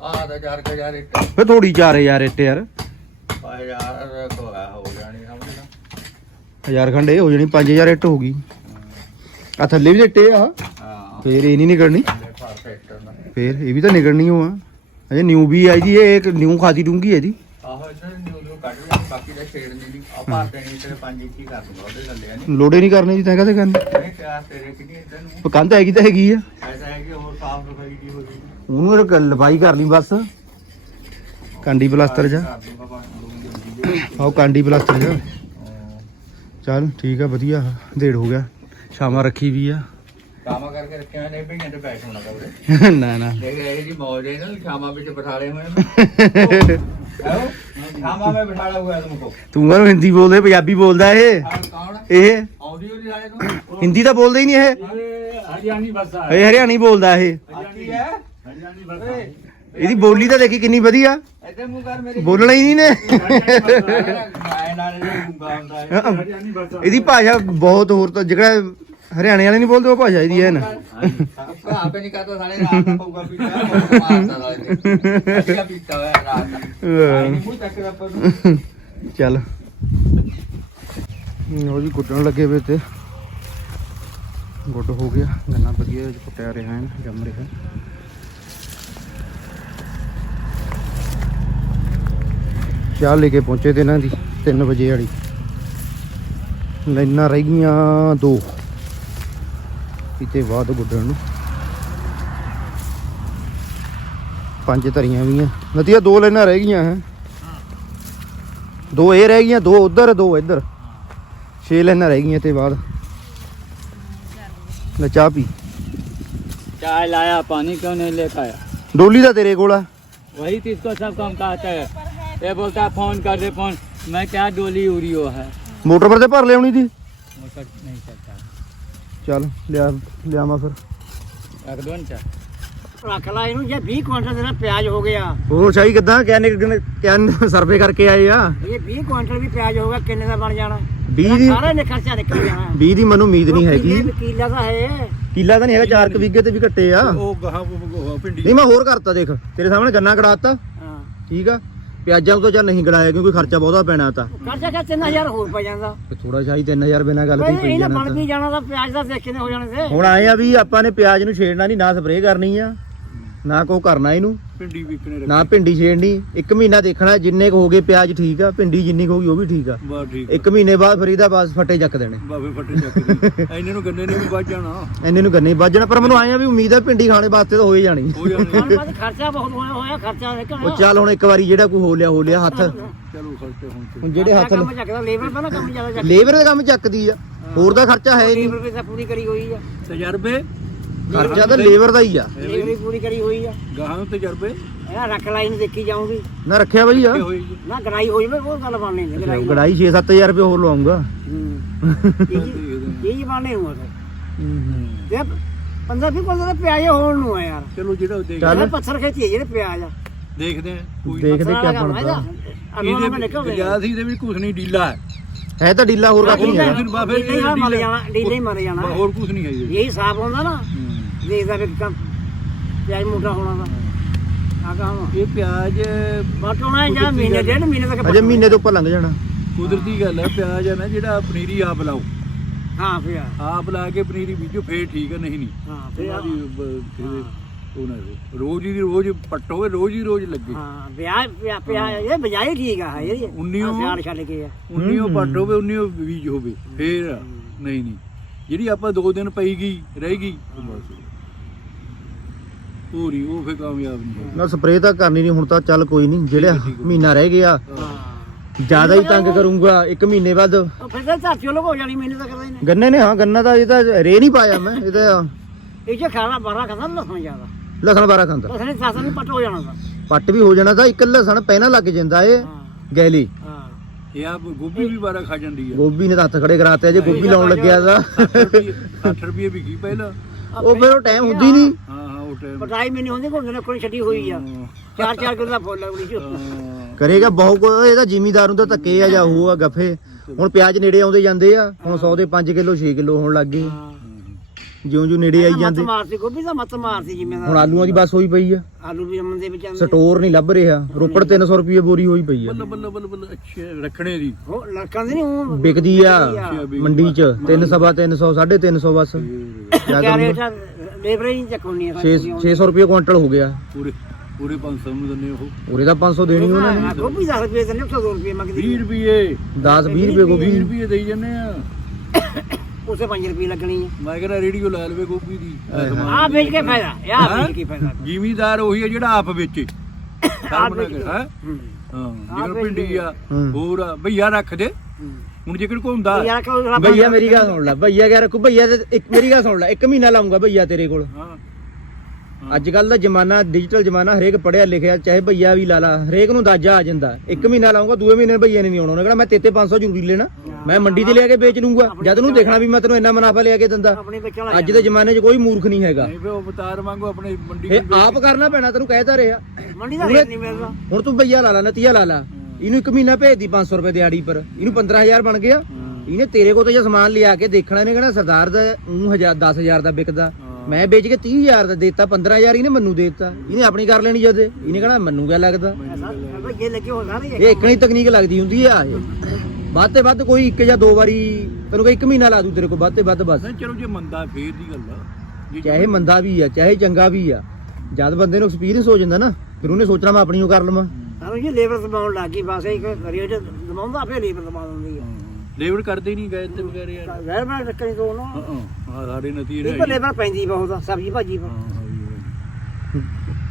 ਆਹ ਤਾਂ ਯਾਰ ਕੇ ਯਾਰ ਇੱਕ ਫੇ ਥੋੜੀ ਚਾਰੇ ਯਾਰ ਇੱਟ ਯਾਰ। ਆ ਯਾਰ ਕੋਆ ਹੋ ਜਾਣੀ ਸਮਝਦਾ ਹਜ਼ਾਰ ਖੰਡ ਇਹ ਹੋ ਜਾਣੀ 5000 ਇੱਟ ਹੋ ਗਈ। ਆ ਥੱਲੇ ਵੀ ਇੱਟੇ ਆ। ਹਾਂ। ਫੇਰ ਇਹ ਨਹੀਂ ਨਿਕਲਣੀ। ਪਰਫੈਕਟ ਨਾ। ਫੇਰ ਇਹ ਵੀ ਤਾਂ ਨਿਕਲਣੀ ਓ ਆ। ਅਜੇ ਨਿਊ ਵੀ ਆਈ ਦੀ ਇਹ ਇੱਕ ਨਿਊ ਖਾਦੀ ਡੂੰਗੀ ਇਹਦੀ। ਆਹੋ ਇੱਧਰ ਨਿਊ ਨਿਊ ਕੱਢ ਲਿਆ ਬਾਕੀ ਦਾ ਛੇੜ ਨਹੀਂ ਭਰ ਦੇਣੀ ਤੇਰੇ ਪੰਜ ਇੰਚੀ ਕਰ ਦੂੰਗਾ ਉਹਦੇ ਥੱਲੇ ਨਹੀਂ ਲੋੜੇ ਨਹੀਂ ਕਰਨੀ ਜੀ ਤੈਂ ਕਹਦੇ ਕਰਨੀ? ਨਹੀਂ ਪਿਆ ਤੇਰੇ ਕਿ ਨਹੀਂ ਇੱਧਰ ਨੂੰ। ਉਹ ਕੰਧ ਹੈਗੀ ਤਾਂ ਹੈਗੀ ਆ। ਐਸਾ ਹੈ ਕਿ ਹੋਰ ਸਾਫ਼ ਸਫ਼ਾਈ ਦੀ ਹੋ ਗਈ ਉਹਨੂੰ ਇਹ ਗੱਲ ਲਵਾਈ ਕਰ ਲਈ ਬਸ। ਕਾਂਡੀ ਪਲਾਸਟਰ ਜਾ। ਕਰ ਦੂੰਗਾ ਬਸ ਲੂੰਗੀ ਜੀ ਆਓ ਕਾਂਡੀ ਪਲਾਸਟਰ ਜਾ। ਚੱਲ ਠੀਕ ਆ ਵਧੀਆ। ਢੇੜ ਹੋ ਗਿਆ। ਸ਼ਾਮਾਂ ਰੱਖੀ ਵੀ ਆ। ਕਾਮਾ ਕਰਕੇ ਰੱਖਿਆ ਨੇ ਭਈਆਂ ਤੇ ਬੈਠ ਹੋਣਾ ਕਬਰੇ [LAUGHS] ਨਾ ਨਾ। ਦੇਖ ਇਹ ਜੀ ਮੌਜ ਹੈ ਨਾ ਸ਼ਾਮਾਂ ਵਿੱਚ ਬਿਠਾ ਲਏ ਹੋਏ ਨੇ। ਆਓ [LAUGHS] ਸ਼ਾਮਾਂ ਵਿੱਚ ਬਿਠਾ ਲਿਆ ਹੋਇਆ ਤੁਮਕੋ। ਤੂੰ ਕਹਿੰਦਾ ਹਿੰਦੀ ਬੋਲਦੇ ਪੰਜਾਬੀ ਬੋਲਦਾ ਇਹ? ਇਹ? ਹਿੰਦੀ ਤਾਂ ਬੋਲਦਾ ਹੀ ਨਹੀਂ ਇਹ। ਹਰਿਆਣੀ ਭਾਸ਼ਾ ਇਹ ਹਰਿਆਣੀ ਬੋਲਦਾ ਇਹ। ਇਹਦੀ ਬੋਲੀ ਤਾਂ ਦੇਖੀ ਕਿੰਨੀ ਵਧੀਆ। ਇੱਥੇ ਮੂੰਹ ਕਰ ਮੇਰੇ। ਬੋਲਣਾ ਹੀ ਨਹੀਂ ਨੇ ਇਹਦੀ ਭਾਸ਼ਾ ਬਹੁਤ ਹੋਰ ਤਾਂ ਜਿਹੜਾ ਹਰਿਆਣੇ ਵਾਲੇ ਨਹੀਂ ਬੋਲਦੇ ਉਹ ਭਾਸ਼ਾ ਇਹਦੀ ਹੈ ਨਾ। ਚੱਲ। ਲੋ ਜੀ ਗੁੱਡਣ ਲੱਗੇ ਵੇ ਤੇ ਗੁੱਡ ਹੋ ਗਿਆ ਗੰਨਾ ਵਧੀਆ ਵਿੱਚ ਕੁੱਟਿਆ ਰਿਹਾ ਹੈ ਜੰਮ ਰਿਹਾ। ਚਾਹ ਲੈ ਕੇ ਪਹੁੰਚੇ ਤੇ ਇਹਨਾਂ ਦੀ 3 ਵਜੇ ਵਾਲੀ। ਲਾਈਨਾਂ ਰਹਿ ਗਈਆਂ 2 ਇੱਥੇ ਬਾਅਦ ਗੁੱਡਣ ਨੂੰ ਪੰਜ ਧਰੀਆਂ ਵੀ ਆ ਨਤੀਆ ਦੋ ਲੈਣਾ ਰਹਿ ਗਈਆਂ ਹੈ ਦੋ ਇਹ ਰਹਿ ਗਈਆਂ ਦੋ ਉਧਰ ਦੋ ਇੱਧਰ ਛੇ ਲੈਣਾ ਰਹਿ ਗਈਆਂ ਤੇ ਬਾਅਦ ਲੈ ਚਾਹ ਪੀ चाय लाया पानी क्यों नहीं लेकर आया डोली था तेरे कोला वही तो इसको सब काम कहता है ये बोलता है फोन कर दे फोन मैं क्या डोली उड़ी हो है मोटर पर से भर ले थी मोटर नहीं चलता ਚੱਲ ਲਿਆ ਲਿਆਵਾ ਫਿਰ। ਰੱਖ ਦੋ ਅੰਚਾ। ਰੱਖ ਲਾ ਇਹਨੂੰ ਜੇ 20 ਕੁਇੰਟਲ ਤੇਰਾ ਪਿਆਜ਼ ਹੋ ਗਿਆ। ਹੋਰ ਸ਼ਾਹੀ ਕਿਦਾਂ? ਕਿਆਨੇ ਕਿਆਨੇ ਸਰਵੇ ਕਰਕੇ ਆਏ ਆ? ਇਹ 20 ਕੁਇੰਟਲ ਵੀ ਪਿਆਜ਼ ਹੋਗਾ ਕਿੰਨੇ ਦਾ ਬਣ ਜਾਣਾ? 20 ਦੀ ਸਾਰਾ ਨੇ ਖਰਚਾ ਨਿਕਲ ਜਾਣਾ। 20 ਦੀ ਮੈਨੂੰ ਉਮੀਦ ਨਹੀਂ ਹੈਗੀ। ਕਿੱਲਾ ਦਾ ਹੈ। ਕਿੱਲਾ ਤਾਂ ਨਹੀਂ ਹੈਗਾ 4 ਕਵੀਗੇ ਤੇ ਵੀ ਘੱਟੇ ਆ। ਉਹ ਗਾਹ ਪਿੰਡੀ ਨਹੀਂ ਮੈਂ ਹੋਰ ਕਰਤਾ ਦੇਖ। ਤੇਰੇ ਸਾਹਮਣੇ ਗੰਨਾ ਕੜਾਤਾ ਹਾਂ। ਠੀਕ ਆ। ਪਿਆਜ਼ਾਂ ਤੋਂ ਚੱਲ ਨਹੀਂ ਗੜਾਇਆ ਕਿਉਂਕਿ ਖਰਚਾ ਬਹੁਤਾ ਪੈਣਾ ਤਾਂ। ਖਰਚਾ ਕਾ 3000 ਹੋਰ ਪੈ ਜਾਂਦਾ। ਥੋੜਾ ਸ਼ਾਹੀ 3000 ਬਿਨਾ ਗੱਲ ਤੇ ਹੀ ਪਈ ਇਹ ਜਾਣਾ ਬਣ ਵੀ ਜਾਣਾ ਤਾਂ ਪਿਆਜ਼ ਦਾ ਦੇਖੇ ਨੇ ਹੋ ਜਾਣੇ ਤੇ। ਹੁਣ ਆਏ ਆ ਵੀ ਆਪਾਂ ਨੇ ਪਿਆਜ਼ ਨੂੰ ਛੇੜਨਾ ਨਹੀਂ ਨਾ ਸਪਰੇਅ ਕਰਨੀ ਆ। ਨਾ ਕੋ ਕਰਨਾ ਇਹਨੂੰ। ਭਿੰਡੀ ਵਿਕਣੇ ਨਾ ਭਿੰਡੀ ਛੇੜਨੀ। ਇੱਕ ਮਹੀਨਾ ਦੇਖਣਾ ਜਿੰਨੇ ਕੁ ਹੋਗੇ ਪਿਆਜ਼ ਠੀਕ ਆ ਭਿੰਡੀ ਜਿੰਨੀ ਕੁ ਹੋਗੀ ਉਹ ਵੀ ਠੀਕ ਆ। ਇੱਕ ਮਹੀਨੇ ਬਾਅਦ ਫਿਰ ਬਾਸ ਫੱਟੇ ਚੱਕ ਦੇਣੇ। ਬਾਬੇ ਫੱਟੇ ਚੱਕਦੇ ਐਨੇ ਨੂੰ ਗੰਨੇ ਨੇ ਵੀ ਜਾਣਾ। ਇੰਨੇ ਨੂੰ ਗੰਨੇ ਵੱਜਣਾ ਪਰ ਮੈਨੂੰ ਆਇਆ ਵੀ ਉਮੀਦ ਆ ਭਿੰਡੀ ਖਾਣੇ ਵਾਸਤੇ ਤਾਂ ਹੋ ਹੀ ਜਾਣੀ। ਖਰਚਾ ਬਹੁਤ ਹੋਇਆ ਹੋਇਆ ਖਰਚਾ ਦੇਖਣਾ ਉਹ ਚੱਲ ਹੁਣ ਇੱਕ ਵਾਰੀ ਜਿਹੜਾ ਕੋਈ ਹੋ ਲਿਆ ਹੋ ਲਿਆ ਹੱਥ। ਚਲੋ ਖਰਚੇ ਹੁਣ ਹੁਣ ਜਿਹੜੇ ਹੱਥ ਕੰਮ ਚੱਕਦਾ ਲੇਬਰ ਦਾ ਨਾ ਕੰਮ ਜ਼ਿਆਦਾ ਚੱਕਦੀ। ਲੇਬਰ ਦਾ ਕੰਮ ਚੱਕਦੀ ਆ। ਹੋਰ ਦਾ ਖਰਚਾ ਹੈ ਨਹੀਂ। ਲੇਬਰ ਵੀ ਤਾਂ ਪੂਰੀ ਕਰੀ ਹੋਈ ਆ। ਤਜਰਬੇ? ਖਰਚਾ ਤਾਂ ਲੇਬਰ ਦਾ ਹੀ ਆ। ਲੇਬਰ ਵੀ ਪੂਰੀ ਕਰੀ ਹੋਈ ਆ। ਗਾਹਾਂ ਨੂੰ ਤਜਰਬੇ ਇਹ ਰੱਖ ਲਾ ਇਹਨੂੰ ਦੇਖੀ ਜਾਊਂਗੀ। ਨਾ ਰੱਖਿਆ ਬਈ ਆ। ਹੋਈ। ਨਾ ਗਰਾਈ ਹੋ ਜਾਵੇ ਉਹ ਗੱਲ ਬਣਨੀ ਨਹੀਂ ਗਰਾਈ ਗੜਾਈ 6-7000 ਰੁਪਏ ਹੋਰ ਲਵਾਉਂਗਾ। ਇਹ ਹੀ। ਬਣਨੇ ਨੂੰ ਤੇ ਤੇ 15 20 15 ਦਾ ਪਿਆਜ਼ ਹੋਣ ਨੂੰ ਆ ਯਾਰ। ਚਲੋ ਜਿਹੜਾ ਉਹ ਦੇਖ ਚੱਲ। ਇਹ ਪੱਥਰ ਖੇਤੀ ਹੈ ਜਿਹੜੇ ਪਿਆਜ਼ ਆ। ਦੇਖਦੇ ਆ ਕੋਈ ਦੇਖਦੇ ਮਸਲਾ ਕਿਆ ਕੰਮ ਬਣਦਾ। ਇਹਦਾ। ਅਗਲਾ ਮੈਂ ਨਿਕਲ ਗਿਆ। ਗਿਆ ਸੀ ਦੇ ਵੀ ਕੁਝ ਨਹੀਂ ਡੀਲਾ ਹੈ। ਹੈ ਤਾਂ ਡੀਲਾ ਹੋਰ ਕੱਖ ਨਹੀਂ ਹੈ ਬਾਬੇ ਡੀਲੇ ਹੀ ਮਰ ਜਾਣਾ ਡੀਲੇ ਹੀ ਮਰ ਜਾਣਾ। ਹੋਰ ਕੁਝ ਨਹੀਂ ਹੈ ਜੀ। ਇਹੀ ਸਾਫ਼ ਹੁੰਦਾ ਨਾ। ਦੇਖਦਾ ਵੀ ਕੰਮ। ਪਿਆਜ ਮੋਟਾ ਹੋਣਾ ਦਾ ਆ ਕੰਮ ਇਹ ਪਿਆਜ਼ ਬਟੋਣਾ ਜਾਂ ਮਹੀਨੇ ਡੇਢ ਮਹੀਨੇ ਤੱਕ ਅਜੇ ਮਹੀਨੇ ਤੋਂ ਉੱਪਰ ਲੰਘ ਜਾਣਾ। ਕੁਦਰਤੀ ਗੱਲ ਹੈ ਪਿਆਜ਼ ਹੈ ਨਾ ਜਿਹੜਾ ਪਨੀਰੀ ਆਪ ਲਾਓ। ਹਾਂ ਫਿਰ ਆਪ ਲਾ ਕੇ ਪਨੀਰੀ ਬੀਜੋ ਫੇਰ ਠੀਕ ਹੈ ਨਹੀਂ ਨਹੀਂ। ਹਾਂ ਫਿਰ ਉਹ ਨਾ। ਰੋਜ਼ ਹੀ। ਰੋਜ਼ ਪੱਟ ਰੋਜ਼ ਹੀ ਰੋਜ਼ ਲੱਗੇ। ਹਾਂ ਵਿਆਹ ਵਿਆਹ ਪਿਆ ਇਹ ਬਜਾਈ ਠੀਕ ਆ ਇਹ ਉਨੀਓ- ਪਿਆਰ ਛੱਡ ਕੇ ਆ। ਉਨੀ ਉਹ ਪੱਟ ਹੋਵੇ ਉਨੀ ਉਹ ਬੀਜ ਹੋਵੇ। ਫੇਰ ਨਹੀਂ ਨਹੀਂ। ਜਿਹੜੀ ਆਪਾਂ ਦੋ ਦਿਨ ਪਈ ਗਈ ਰਹਿ ਗਈ ਬਸ। ਪੂਰੀ ਉਹ ਫੇ ਕਾਮਯਾਬ ਨਹੀਂ ਹੋਈ। ਨਾ ਸਪਰੇਅ ਤਾਂ ਕਰਨੀ ਨਹੀਂ ਹੁਣ ਤਾਂ ਚੱਲ ਕੋਈ ਨਹੀਂ ਜਿਹੜਾ ਮਹੀਨਾ ਰਹਿ ਗਿਆ। ਜ਼ਿਆਦਾ ਹੀ ਤੰਗ ਕਰੂੰਗਾ ਇੱਕ ਮਹੀਨੇ ਬਾਅਦ। ਉਹ ਫਿਰ ਤਾਂ ਧਰਤੀ ਲੋਕ ਹੋ ਜਾਣੀ ਮੈਨੂੰ ਤਾਂ ਕਰਦਾ ਹੀ ਨਹੀਂ। ਗੰਨੇ ਨੇ ਹਾਂ ਗੰਨਾ ਤਾਂ ਇਹ ਤਾਂ ਰੇ ਨਹੀਂ ਪਾਇਆ ਮੈਂ ਇਹ ਤਾਂ ਇਹ ਜੇ ਖਾਣਾ ਬਾਰਾ ਖਾਂਦਾ ਲਸਣ ਜ਼ਿਆਦਾ। ਲਸਣ ਬਾਰਾ ਖਾਂਦਾ। ਲਸਣ ਸਾਸਨ ਨੂੰ ਪਟ ਹੋ ਜਾਣਾ ਦਾ ਪੱਟ ਵੀ ਹੋ ਜਾਣਾ ਤਾਂ ਇੱਕ ਲਸਣ ਪਹਿਲਾਂ ਲੱਗ ਜਾਂਦਾ ਏ ਹਾਂ। ਗੈਲੀ। ਹਾਂ। ਇਹ ਆਪ ਗੋਭੀ ਵੀ ਬਾਰਾ ਖਾ ਜਾਂਦੀ ਆ। ਗੋਭੀ ਨੇ ਤਾਂ ਹੱਥ ਖੜੇ ਕਰਾਤੇ ਜੇ ਗੋਭੀ ਲਾਉਣ ਲੱਗਿਆ ਤਾਂ 60 ਰੁਪਏ ਵਿਕੀ ਪਹਿਲਾਂ। ਉਹ ਫਿਰ ਉਹ ਟਾਈਮ ਹੁੰਦੀ ਨਹੀਂ। ਹਾਂ। ਪਟਾਈ ਮੈਨੂੰ ਹੁੰਦੀ ਕੋਲ ਨੇ ਕੋਈ ਛੱਡੀ ਹੋਈ ਆ। ਚਾਰ ਚਾਰ ਕਿਲੋ ਦਾ ਫੁੱਲ ਲੱਗਣੀ ਸੀ ਕਰੇਗਾ ਬਹੁਤ ਕੋ ਇਹਦਾ ਜ਼ਿਮੀਦਾਰ ਨੂੰ ਤਾਂ ਧੱਕੇ ਆ ਜਾਂ ਉਹ ਆ ਗੱਫੇ। ਹੁਣ ਪਿਆਜ਼ ਨੇੜੇ ਆਉਂਦੇ ਜਾਂਦੇ ਆ ਹੁਣ 100 ਦੇ 5 ਕਿਲੋ 6 ਕਿਲੋ ਹੋਣ ਲੱਗ ਗਏ। ਜਿਉਂ ਜਿਉਂ ਨੇੜੇ ਆਈ ਮੱਤ ਜਾਂਦੇ। ਮਾਰਤੀ ਗੋਭੀ ਦਾ ਮੱਤ ਮਾਰਤੀ ਜਿਵੇਂ ਹੁਣ ਆਲੂਆਂ ਦੀ ਬਸ ਹੋਈ ਪਈ ਆ। ਆਲੂ ਵੀ ਜੰਮਣ ਦੇ ਵਿੱਚ ਆਉਂਦੇ। ਸਟੋਰ ਨਹੀਂ ਲੱਭ ਰਿਹਾ। ਰੋਪੜ 300 ਰੁਪਏ ਬੋਰੀ ਹੋਈ ਪਈ ਆ। ਬੱਲ ਬੱਲ ਬੱਲ ਬੱਲ ਅੱਛਾ ਰੱਖਣੇ ਦੀ। ਉਹ ਲੜਕਾਂ ਦੇ ਨਹੀਂ ਉਹ ਵਿਕਦੀ ਆ ਮੰਡੀ ਚ 300 300 350 ਬਸ। ਕਿਆ ਰੇਟ ਆ? ਲੇਬਰ ਹੀ ਨਹੀਂ ਚੱਕਣੀ ਆ 600 ਰੁਪਏ ਕੁਇੰਟਲ ਹੋ ਗਿਆ। ਪੂਰੇ ਪੂਰੇ 500 ਨੂੰ ਦਿੰਦੇ ਉਹ। ਉਰੇ ਤਾਂ 500 ਦੇਣੀ ਉਹਨਾਂ ਨੇ। ਗੋਭੀ 10 ਰੁਪਏ ਤੇ 100 ਰੁਪਏ ਮੰਗਦੀ। 20 ਰੁਪਏ। 10 20 ਰੁਪਏ 20 ਗੋਭੀ ਰੁਪਏ ਦੇਈ ਜੰਨੇ ਆ। ਉਸੇ 5 ਰੁਪਏ ਲੱਗਣੀ ਆ ਮੈਂ ਕਹਿੰਦਾ ਰੇਡੀਓ ਲਾ ਲਵੇ ਗੋਭੀ ਦੀ। ਆ ਵੇਚ ਕੇ ਫਾਇਦਾ ਆ ਵੇਚ ਕੇ ਫਾਇਦਾ। ਜ਼ਿਮੀਦਾਰ ਉਹੀ ਹੈ ਜਿਹੜਾ ਆਪ ਵੇਚੇ। ਆਪ ਵੇਚ ਕੇ। ਹੈ? ਹੂੰ। ਭਿੰਡੀ ਆ। ਹੋਰ ਆ, ਭਈਆ ਰੱਖ ਦੇ। ਹੁਣ ਜੇਕਰ ਕੋ ਹੁੰਦਾ। ਯਾਰ ਭਈਆ ਮੇਰੀ ਗੱਲ ਸੁਣ ਲੈ ਭਈਆ ਕਹਿ ਰੱਖੂ ਭਈਆ ਤੇ ਇੱਕ ਮੇਰੀ ਗੱਲ ਸੁਣ ਲੈ ਇੱਕ ਮਹੀਨਾ ਲਾਉਂਗਾ ਭਈਆ ਤੇਰੇ ਕੋਲ। ਹਾਂ। ਅੱਜ ਕੱਲ ਦਾ ਜ਼ਮਾਨਾ ਡਿਜੀਟਲ ਜ਼ਮਾਨਾ ਹਰੇਕ ਪੜਿਆ ਲਿਖਿਆ ਚਾਹੇ ਭਈਆ ਵੀ ਲਾ ਲਾ ਹਰੇਕ ਨੂੰ ਦਾਜਾ ਆ ਜਾਂਦਾ। ਇੱਕ ਮਹੀਨਾ ਲਾਉਂਗਾ ਦੂਏ ਮਹੀਨੇ ਭਈਆ ਨੇ ਨਹੀਂ ਆਉਣਾ। ਉਹਨੇ ਕਹਿਣਾ ਮੈਂ ਤੇਤੇ 500 ਜ਼ਰੂਰੀ ਲੈਣਾ। ਮੈਂ ਮੰਡੀ ਤੇ ਲਿਆ ਕੇ ਵੇਚ ਲੂੰਗਾ ਜਦ ਉਹਨੂੰ ਦੇਖਣਾ ਵੀ ਮੈਂ ਤੈਨੂੰ ਇੰਨਾ ਮੁਨਾਫਾ ਲਿਆ ਕੇ ਦਿੰਦਾ। ਲਾ ਅੱਜ ਦੇ ਜ਼ਮਾਨੇ 'ਚ ਕੋਈ ਮੂਰਖ ਨਹੀਂ ਹੈਗਾ। ਨਹੀਂ ਫੇ ਉਹ ਅਵਤਾਰ ਵਾਂਗੂ ਆਪਣੇ ਮੰਡੀ ਇਹ ਆਪ ਕਰਨਾ ਪੈਣਾ ਤੈਨੂੰ ਕਹਿਤਾ ਰਿਹਾ। ਮੰਡੀ ਦਾ ਰੇਟ ਨਹੀਂ ਮਿਲਦਾ। ਹੁਣ ਤੂੰ ਭਈਆ ਲਾ ਲਾ ਨਤੀਆ ਲਾ ਲਾ। ਇਹਨੂੰ ਇੱਕ ਮਹੀਨਾ ਭੇਜਦੀ 500 ਰੁਪਏ ਦਿਹਾੜੀ ਪਰ। ਇਹਨੂੰ 15000 ਬਣ ਗਿਆ। ਇਹਨੇ ਤੇਰੇ ਕੋਲ ਤਾਂ ਜੇ ਸਮਾਨ ਲਿਆ ਕੇ ਦੇਖਣਾ ਇਹਨੇ ਕਹਿਣਾ ਸਰਦਾਰ ਦਾ ਉਹ 10000 ਦਾ ਵਿਕਦਾ। ਮੈਂ ਵੇਚ ਕੇ 30000 ਦਾ ਦੇਤਾ 15000 ਇਹਨੇ ਮੈਨੂੰ ਦੇਤਾ। ਇਹਨੇ ਆਪਣੀ ਕਰ ਲੈਣੀ ਜਦ। ਇਹਨੇ ਕਹਿਣਾ ਮੈਨੂੰ ਕਿਆ ਲੱਗਦਾ? ਇਹ ਇੱਕ ਨਹੀਂ ਤਕਨੀਕ ਲੱਗਦੀ ਹੁੰਦੀ ਆ ਇਹ। ਵੱਧ ਤੇ ਵੱਧ ਕੋਈ ਇੱਕ ਜਾਂ ਦੋ ਵਾਰੀ ਤੈਨੂੰ ਕੋਈ ਇੱਕ ਮਹੀਨਾ ਲਾ ਦੂ ਤੇਰੇ ਕੋਲ ਵੱਧ ਤੇ ਵੱਧ ਬਸ। ਚਲੋ ਜੇ ਮੰਦਾ ਫੇਰ ਦੀ ਗੱਲ ਆ। ਚਾਹੇ ਮੰਦਾ ਵੀ ਆ ਚਾਹੇ ਚੰਗਾ ਵੀ ਆ। ਜਦ ਬੰਦੇ ਨੂੰ ਐਕਸਪੀਰੀਅੰਸ ਹੋ ਜਾਂਦਾ ਨਾ ਫਿਰ ਉਹਨੇ ਸੋਚਣਾ ਮੈਂ ਆਪਣੀ ਉਹ ਕਰ ਲਵਾਂ। ਸਾਨੂੰ ਜੇ ਲੇਬਰ ਦਬਾਉਣ ਲੱਗ ਗਈ ਬਸ ਇੱਕ ਰੇਟ ਦਬਾਉਂਦਾ ਫੇਰ ਲੇਬਰ ਦਬਾ ਦਿੰਦੀ ਆ। ਲੇਬਰ ਕਰਦੇ ਨਹੀਂ ਗਏ ਤੇ ਵਗੈਰੇ ਯਾਰ। ਗੈਰ ਮੈਂ ਰੱਖਣੀ ਤੋਂ ਨਾ। ਹਾਂ ਹਾਂ ਸਾਡੇ ਨਤੀਜੇ ਇਹ ਲੇਬਰ ਪੈਂਦੀ ਬਹੁਤ ਆ ਸਬਜ਼ੀ ਭਾਜੀ ਪਰ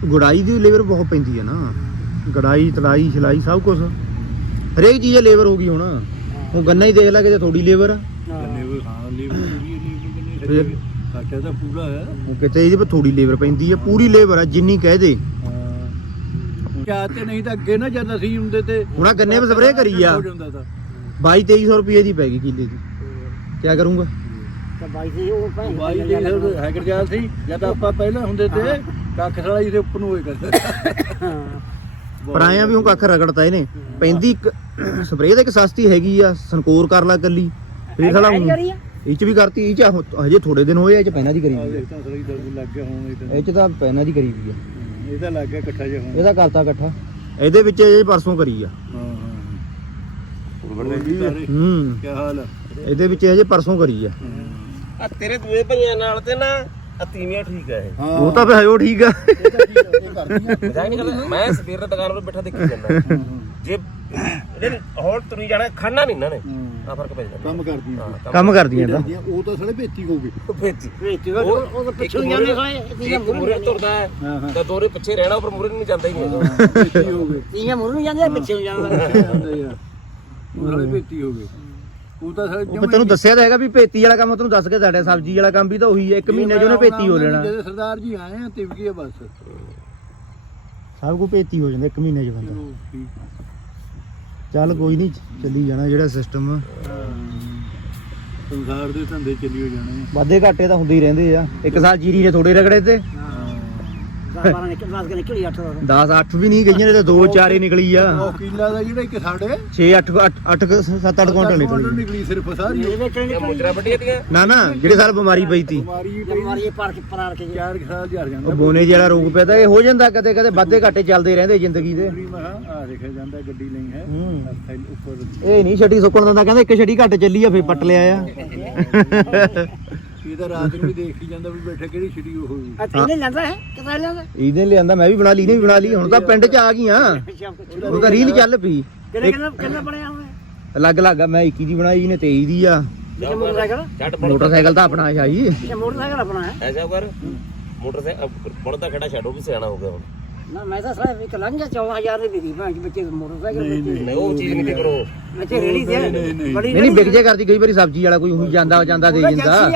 ਗੁੜਾਈ ਦੀ ਲੇਬਰ ਬਹੁਤ ਪੈਂਦੀ ਆ ਨਾ। ਗੜਾਈ ਤਲਾਈ ਛਲਾਈ ਸਭ ਕੁਝ ਹਰੇਕ ਚੀਜ਼ ਲੇਬਰ ਹੋ ਗਈ ਹੁਣ। ਹੁਣ ਗੰਨਾ ਹੀ ਦੇਖ ਲੈ ਕਿਤੇ ਥੋੜੀ ਲੇਬਰ ਆ। ਲੇਬਰ ਹਾਂ ਲੇਬਰ ਪੂਰੀ ਲੇਬਰ ਫਿਰ- ਕਿੰਨੇ ਸਾਡਾ ਤਾਂ ਪੂਰਾ ਹੈ। ਉਹ ਕਿਤੇ ਇਹਦੇ ਪਰ ਥੋੜੀ ਲੇਬਰ ਪੈਂਦੀ ਆ ਪੂਰੀ ਲੇਬਰ ਆ ਜਿੰਨੀ ਕਹਿ ਦੇ। ਕਿਆ ਤੇ ਨਹੀਂ ਤਾਂ ਅੱਗੇ ਨਾ ਜਦ ਅਸੀਂ ਹੁੰਦੇ ਤੇ ਹੁਣ ਗੰਨੇ 'ਤੇ ਸਪਰੇਅ ਕਰੀ ਆ। ਹੋ ਜਾਂਦਾ ਤਾਂ। 22 2300 ਰੁਪਏ ਦੀ ਪੈ ਗਈ ਕਿੱਲੇ ਦੀ। ਕੀ ਕਰੂੰਗਾ? ਤਾਂ ਬਾਈ ਜੀ ਉਹ ਭਾਈ ਬਾਈ ਜੀ ਹੈਕਰ ਜਾਲ ਸੀ। ਜਦ ਆਪਾਂ ਪਹਿਲਾਂ ਹੁੰਦੇ ਤੇ ਕੱਖ ਸਾਲਾ ਜੀ ਦੇ ਉੱਪਰ ਨੂੰ ਹੋਏ ਕਰਦੇ ਪਰ ਆਇਆ ਵੀ ਹੁਣ ਕੱਖ ਰਗੜਤਾ ਇਹਨੇ। ਪੈਂਦੀ ਇੱਕ ਸਪਰੇਅ ਤਾਂ ਇੱਕ ਸਸਤੀ ਹੈਗੀ ਆ ਸੰਕੋਰ ਕਰ ਲਾ ਕੱਲੀ ਇਹ ਸਾਲਾ ਊਂ- ਕਰੀ ਆ। ਇਹ ਚ ਵੀ ਕਰਤੀ ਇਹ ਚ ਹਜੇ ਥੋੜੇ ਦਿਨ ਹੋਏ ਆ, ਇਹ ਚ ਪੈਨਾ ਦੀ ਕਰੀ ਇਹ ਆ। ਇਹ ਚ ਤਾਂ ਪੈਨਾ ਦੀ ਕਰੀ ਵੀ ਆ। ਤਾਂ ਇਹਦਾ ਲੱਗ ਗਿਆ ਇਕੱਠਾ ਜਿਹਾ ਹੁਣ। ਇਹਦਾ ਕਰਤਾ ਇਕੱਠਾ। ਇਹਦੇ ਵਿੱਚ ਇਹ ਪਰਸੋਂ ਕਰੀ ਆ। ਹਾਂ ਹਾਂ। ਕੀ ਹੂੰ। ਹਾਲ ਆ? ਇਹਦੇ ਵਿੱਚ ਇਹ ਪਰਸੋਂ ਕਰੀ ਆ। ਆ ਤੇਰੇ ਦੂਏ ਭਈਆਂ ਨਾਲ ਤੇ ਨਾ ਆ ਤੀਵੀਆਂ ਠੀਕ ਆ ਇਹ। ਉਹ ਤਾਂ ਫਿਰ ਉਹ ਠੀਕ ਆ। ਮੈਂ ਸਵੇਰ ਦਾ ਦੁਕਾਨ 'ਤੇ ਬੈਠਾ ਦੇਖੀ ਜਾਂਦਾ। ਜੇ ਇਹਨੇ ਹੋਰ ਤੁਰੀ ਜਾਣਾ ਖੜਨਾ ਨਹੀਂ ਇਹਨਾਂ ਨੇ। ਆ ਫ਼ਰਕ ਪੈ ਜਾਂਦਾ। ਕੰਮ ਕਰਦੀ ਹਾਂ ਕੰਮ ਕਰਦੀਆਂ ਤਾਂ। ਉਹ ਤਾਂ ਸਾਲੇ ਭੇਤੀ ਹੋ ਗਏ। ਭੇਜੀ ਵਿੱਚ ਉਹ ਉਹ ਤਾਂ ਪਿੱਛੇ ਨੂੰ ਜਾਂਦੇ ਸਾਰੇ ਜੇ ਇੱਕ ਮੂਰੇ ਤੁਰਦਾ ਹੈ। ਹਾਂ ਹਾਂ। ਤਾਂ ਦੋਰੇ ਪਿੱਛੇ ਰਹਿਣਾ ਪਰ ਮੂਰੇ ਨਹੀਂ ਜਾਂਦਾ ਹੀ ਨਹੀਂ। ਹੈਗਾ ਭੇਤੀ ਹੋ ਗਏ। ਤੀਆਂ ਮੁਰ ਨੂੰ ਜਾਂਦੇ ਪਿੱਛੇ ਨੂੰ ਜਾਂਦਾ ਜਾਂਦੇ ਆ। ਉਹ ਸਾਲੇ ਭੇਤੀ ਹੋ ਗਏ। ਉਹ ਤਾਂ ਸਾਲੇ ਉਹ ਮੈਂ ਤੈਨੂੰ ਦੱਸਿਆ ਤਾਂ ਹੈਗਾ ਵੀ ਪੇਤੀ ਵਾਲਾ ਕੰਮ ਤੈਨੂੰ ਦੱਸ ਕੇ ਸਾਡਾ ਸਬਜ਼ੀ ਵਾਲਾ ਕੰਮ ਵੀ ਤਾਂ ਉਹੀ ਹੈ। ਇੱਕ ਮਹੀਨੇ 'ਚ ਉਹਨੇ ਪੇਤੀ ਹੋ ਲੈਣਾ। ਜਦੋਂ ਸਰਦਾਰ ਜੀ ਆਏ ਆ ਤਿਵਕੀ ਆ ਬਸ। ਸਭ ਕੁਝ ਪੇਤੀ ਹੋ ਜਾਂਦਾ ਇੱਕ ਮਹੀਨੇ 'ਚ ਬੰਦਾ। ਚਲੋ ਕੋਈ ਨਹੀਂ ਚੱਲੀ ਜਾਣਾ ਜਿਹੜਾ ਸਿਸਟਮ ਸੰਸਾਰ ਦੇ ਧੰਦੇ ਚੱਲੀ ਹੋ ਜਾਣੇ ਵਾਧੇ ਘਾਟੇ ਤਾਂ ਹੁੰਦੇ ਹੀ ਰਹਿੰਦੇ ਆ। ਇੱਕ ਸਾਲ ਜੀਰੀ ਨੇ ਥੋੜੇ ਰਗੜੇ ਤੇ। 10 12 ਨਿਕਲ ਬਾਅਦ ਨਿਕਲੀ 8 ਦਾ 10 8 ਵੀ ਨਹੀਂ ਗਈਆਂ ਨੇ ਤੇ 2 4 ਹੀ ਨਿਕਲੀ ਆ। ਉਹ ਕਿੱਲਾ ਦਾ ਜਿਹੜਾ ਇੱਕ ਸਾਡੇ? 6 8 8 7 8 ਕੁਇੰਟਲ ਨਿਕਲੀ। ਨਿਕਲੀ ਸਿਰਫ ਸਾਰੀ। ਇਹ ਵੇਚਣ ਇਹ ਨਿਕਲੀ ਮੁਜਰਾ ਵੱਡੀਆਂ ਦੀਆਂ? ਨਾ ਨਾ ਜਿਹੜੇ ਸਾਲ ਬਿਮਾਰੀ ਪਈ ਤੀ। ਬਿਮਾਰੀ ਬਿਮਾਰੀ ਇਹ ਪਾਰ ਕੇ ਪਰਾਰ ਕੇ ਚਾਰ ਕੁ ਸਾਲ ਜਰ ਜਾਂਦਾ ਉਹ ਬੋਨੇ ਜਿਹੜਾ ਰੋਗ ਪਿਆ ਤਾਂ ਇਹ ਹੋ ਜਾਂਦਾ ਕਦੇ ਕਦੇ ਵਾਧੇ ਘਾਟੇ ਚੱਲਦੇ ਰਹਿੰਦੇ ਜ਼ਿੰਦਗੀ ਦੇ। ਆ ਦੇਖਿਆ ਜਾਂਦਾ ਗੱਡੀ ਲਈ ਹੈ। ਹੂੰ। ਥੈਲ ਉੱਪਰ। ਇਹ ਨਹੀਂ ਛੱਡੀ ਸੁੱਕਣ ਦਿੰਦਾ ਕਹਿੰਦਾ ਇੱਕ ਛੱਡੀ ਘੱਟ ਚੱਲੀ ਆ ਫੇਰ ਪੱਟ ਲਿਆ ਆ। [LAUGHS] ਤਾਂ ਰਾਤ ਨੂੰ ਵੀ ਦੇਖ ਹੀ ਜਾਂਦਾ ਵੀ ਬੈਠਾ ਕਿਹੜੀ ਛਿੜੀ ਉਹ ਹੋਈ। ਆ ਤੈਨੇ ਲੈਂਦਾ ਹੈ ਕਿਤਾ ਲੈਂਦਾ ਇਹਨੇ ਲਿਆਂਦਾ ਮੈਂ ਵੀ ਬਣਾ ਲਈ ਇਹਨੇ ਵੀ ਬਣਾ ਲਈ ਹੁਣ ਤਾਂ ਪਿੰਡ ਚ ਆ ਗਈਆਂ। ਹੁਣ ਤਾਂ ਰੀਲ ਚੱਲ ਪਈ। ਕਿੰਨੇ ਕਿੰਨਾ ਕਿੰਨਾ ਬਣਿਆ ਹੁਣ ਅਲੱਗ ਅਲੱਗ ਆ ਮੈਂ 21 ਦੀ ਬਣਾਈ ਇਹਨੇ 23 ਦੀ ਆ। ਮੋਟਰਸਾਈਕਲ? ਤਾਂ ਆਪਣਾ ਹੈ ਜੀ। ਇਹ ਮੋਟਰਸਾਈਕਲ ਆਪਣਾ ਹੈ? ਐਸਾ ਕਰ। ਮੋਟਰਸਾਈਕਲ ਬੁਣਦਾ ਖੜਾ ਛੱਡੋ ਵੀ ਸਿਆਣਾ ਹੋ ਗਿਆ ਹੁਣ। ਨਾ ਮੈਂ ਤਾਂ ਸਾਰਾ ਇੱਕ ਲੰਘ ਗਿਆ 14000 ਦੀ ਵਿਕੀ ਭਾਂ ਬੱਚੇ ਦੇ ਮੋਟਰਸਾਈਕਲ ਨਹੀਂ ਉਹ ਚੀਜ਼ ਨਹੀਂ ਕਰੋ। ਬੱਚੇ ਰੇੜੀ ਦੇ ਬੜੀ ਨਹੀਂ। ਨਹੀਂ ਵਿਕ ਜੇ ਕਰਦੀ ਕਈ ਵਾਰੀ ਸਬਜ਼ੀ ਵਾਲਾ ਕੋਈ ਉਹੀ ਜਾਂਦਾ ਜਾਂਦਾ ਦੇ ਜਾਂਦਾ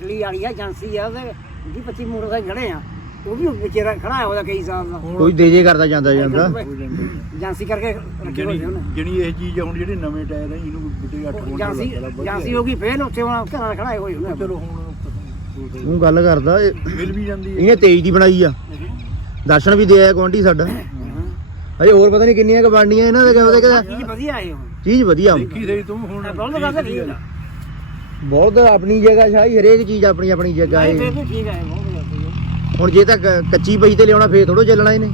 ਇਟਲੀ ਵਾਲੀ ਆ ਏਜੰਸੀ ਆ ਉਹਦੇ 20 25 ਮੋਟਰਸਾਈਕਲ ਖੜੇ ਆ। ਉਹ ਵੀ ਵਿਚਾਰਾ ਖੜਾ ਹੈ ਉਹਦਾ ਕਈ ਸਾਲ ਦਾ। ਕੋਈ ਦੇ ਜੇ ਕਰਦਾ ਜਾਂਦਾ ਜਾਂਦਾ ਏਜੰਸੀ ਕਰਕੇ ਰੱਖੇ ਹੋਏ ਜਿਹੜੀ ਉਹਨੇ। ਜਿਹੜੀ ਇਹ ਚੀਜ਼ ਆ ਹੁਣ ਜਿਹੜੇ ਨਵੇਂ ਟਾਇਰ ਆ ਇਹਨੂੰ ਬੁੱਢੇ 8 ਏਜੰਸੀ ਏਜੰਸੀ ਹੋ ਗਈ ਫੇਲ ਉੱਥੇ ਹੁਣ ਘਰਾਂ ਖੜਾ ਹੋਏ ਉਹਨੇ। ਚਲੋ ਹੁਣ ਉਹ ਗੱਲ ਕਰਦਾ ਇਹ- ਮਿਲ ਵੀ ਜਾਂਦੀ ਹੈ। ਇਹਨੇ 23 ਦੀ ਬਣਾਈ ਆ। ਦਰਸ਼ਨ ਵੀ ਦੇ ਆਇਆ ਗੁਆਂਢੀ ਸਾਡਾ। ਅਜੇ ਹੋਰ ਪਤਾ ਨਹੀਂ ਕਿੰਨੀਆਂ ਕ ਬਣਨੀਆਂ ਇਹਨਾਂ ਦੇ ਕਹਿੰਦਾ। ਚੀਜ਼ ਵਧੀਆ ਹੁਣ। ਚੀਜ਼ ਵਧੀਆ। ਦੇਖੀ ਸਹੀ ਤੂੰ ਹੁਣ ਬਹੁਤ ਗੱਲ ਠੀਕ ਹੈ ਬਹੁਤ ਆਪਣੀ ਜਗ੍ਹਾ ਸ਼ਾਹੀ ਹਰੇਕ ਚੀਜ਼ ਆਪਣੀ ਆਪਣੀ ਜਗ੍ਹਾ ਨਹੀਂ ਹੈ ਫੇਰ ਵੀ ਠੀਕ ਹੈ ਬਹੁਤ ਵਧੀਆ ਹੁਣ ਜੇ ਤਾਂ ਕ- ਕੱਚੀ ਪਈ ਤੇ ਲਿਆਉਣਾ ਫੇਰ ਥੋੜੋ ਚੱਲਣਾ ਇਹਨੇ।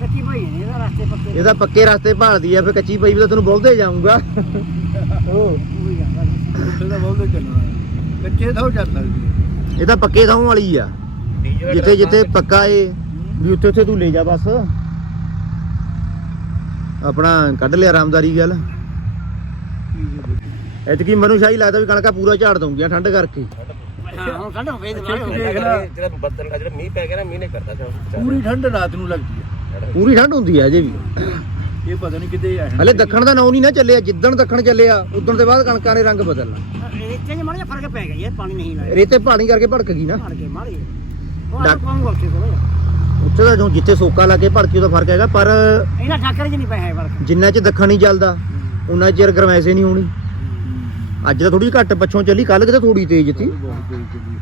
ਕੱਚੀ ਭਾਈ ਨੇ ਇਹਦਾ ਰਸਤੇ ਪੱਕੇ ਇਹ ਤਾਂ ਪੱਕੇ ਰਸਤੇ ਭਾਲਦੀ ਆ ਫੇਰ ਕੱਚੀ ਪਈ ਵੀ ਤਾਂ ਤੈਨੂੰ ਬੋਲਦੇ ਜਾਊਂਗਾ। ਉਹ ਪੂਰੀ ਜਾਂਦਾ ਉੱਥੇ ਦਾ ਬਹੁਤ ਚੱਲਣਾ। ਹੈ। ਕੱਚੇ ਥਾਂ ਚੱਲ ਸਕਦੀ ਹੈ ਇਹ ਤਾਂ ਪੱਕੇ ਥਾਂ ਵਾਲੀ ਆ। ਜਿੱਥੇ ਜਿੱਥੇ ਪੱਕਾ ਏ ਵੀ ਉੱਥੇ ਉੱਥੇ ਤੂੰ ਲੈ ਜਾ ਬਸ। ਆਪਣਾ ਕੱਢ ਲਿਆ ਆਰਾਮਦਾਰੀ ਗੱਲ। ਐਤਕੀ ਮੈਨੂੰ ਸ਼ਾਹੀ ਲੱਗਦਾ ਵੀ ਕਣਕਾਂ ਪੂਰਾ ਝਾੜ ਦਊਂਗੀਆਂ ਠੰਡ ਕਰਕੇ। ਹਾਂ ਹੁਣ ਠੰਡ ਹੋਵੇ ਤੇ ਜਿਹੜਾ ਬੱਦਲ ਜਿਹੜਾ ਮੀਂਹ ਪੈ ਗਿਆ ਨਾ ਮੀਂਹ ਨੇ ਕਰਦਾ ਪੂਰੀ ਠੰਡ ਰਾਤ ਨੂੰ ਲੱਗਦੀ ਹੈ। ਪੂਰੀ ਠੰਡ ਹੁੰਦੀ ਆ ਅਜੇ ਵੀ। ਇਹ ਪਤਾ ਨਹੀਂ ਕਿਤੇ ਆ ਹਲੇ ਦੱਖਣ ਦਾ ਨਾਂ ਨਹੀਂ ਨਾ ਚੱਲਿਆ ਜਿੱਦਣ ਦੱਖਣ ਚੱਲਿਆ ਉਦੋਂ ਦੇ ਬਾਅਦ ਕਣਕਾਂ ਨੇ ਰੰਗ ਬਦਲਣਾ। ਰੇਤੇ 'ਚ ਮਾੜਾ ਫ਼ਰਕ ਪੈ ਗਿਆ ਇਹ ਪਾਣੀ ਨਹੀਂ ਲਾਇਆ। ਰੇਤੇ ਪਾਣੀ ਕਰਕੇ ਭੜਕ ਗਈ ਨਾ। ਮਾਰ ਕੇ ਮਾਰੀ ਉਹ ਡਾਕ- ਕੌਣ ਗੋਚੇ ਕੋਲ ਉੱਥੇ ਦਾ ਜੋ ਜਿੱਥੇ ਸੋਕਾ ਲਾ ਕੇ ਭੜਕੀ ਉਹਦਾ ਫ਼ਰਕ ਹੈਗਾ ਪਰ ਇਹਨਾਂ ਟੱਕਰ 'ਚ ਨਹੀਂ ਪਿਆ ਹੈ ਫ਼ਰਕ। ਜਿੰਨਾ ਚ ਦੱਖਣ ਨਹੀਂ ਚੱਲਦਾ ਉਹਨਾਂ ਚਿਰ ਗਰਮੈਸੇ ਨਹੀਂ ਹੋਣੀ। ਅੱਜ ਤਾਂ ਥੋੜੀ ਘੱਟ ਪੱਛੋਂ ਚੱਲੀ ਕੱਲ ਕਿਤੇ ਥੋੜੀ ਤੇਜ਼ ਸੀ ਬਹੁਤ ਤੇਜ਼ ਚੱਲੀ